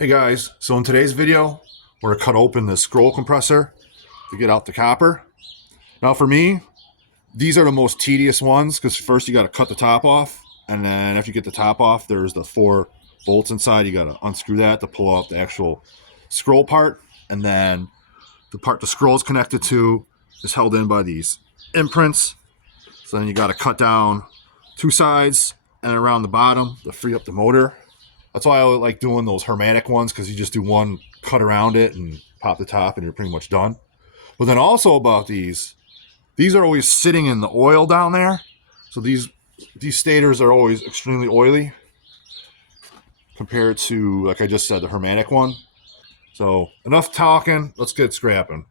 Hey guys, so in today's video, we're gonna cut open the scroll compressor to get out the copper. Now for me, these are the most tedious ones because first you gotta cut the top off, and then after you get the top off, there's the 4 bolts inside. You gotta unscrew that to pull out the actual scroll part, and then the part the scroll is connected to is held in by these imprints. So then you gotta cut down 2 sides and around the bottom to free up the motor. That's why I like doing those hermetic ones, because you just do one cut around it and pop the top and you're pretty much done. But then also about these are always sitting in the oil down there. So these stators are always extremely oily compared to, like I just said, the hermetic one. So enough talking, let's get scrapping.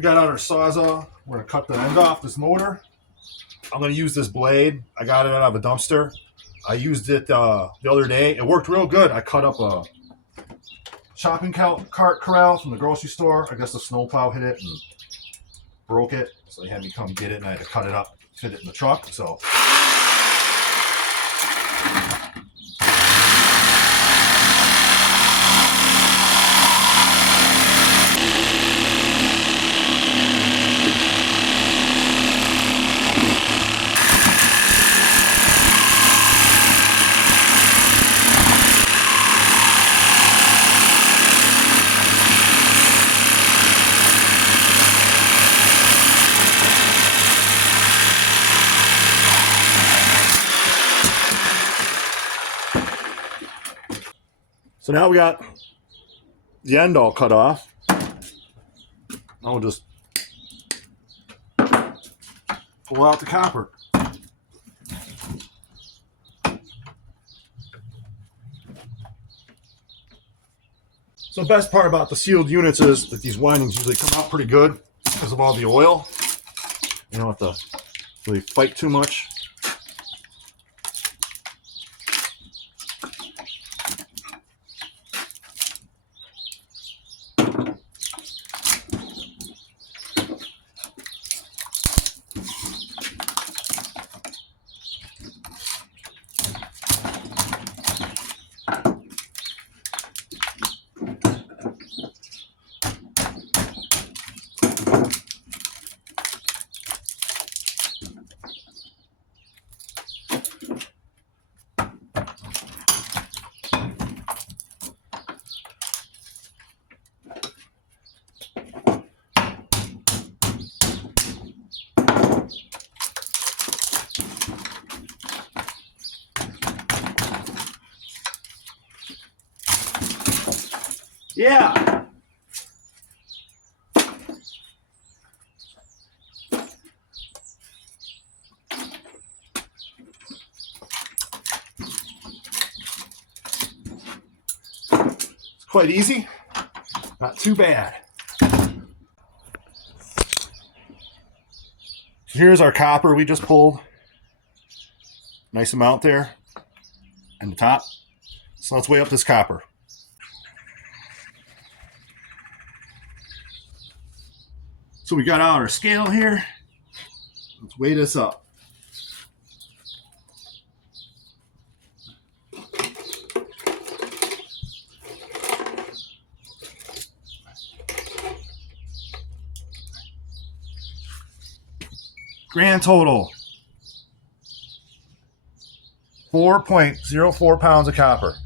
we got out our Sawzall. We're going to cut the end off this motor. I'm going to use this blade. I got it out of a dumpster. I used it the other day. It worked real good. I cut up a shopping cart corral from the grocery store. I guess the snowplow hit it and broke it. So they had me come get it, and I had to cut it up, fit it in the truck. So So now we got the end all cut off. Now we'll just pull out the copper. So the best part about the sealed units is that these windings usually come out pretty good because of all the oil. You don't have to really fight too much. Yeah. It's quite easy. Not too bad. Here's our copper we just pulled. Nice amount there and the top. So let's weigh up this copper. So we got out our scale here. Let's weigh this up. Grand total, 4.04 pounds of copper.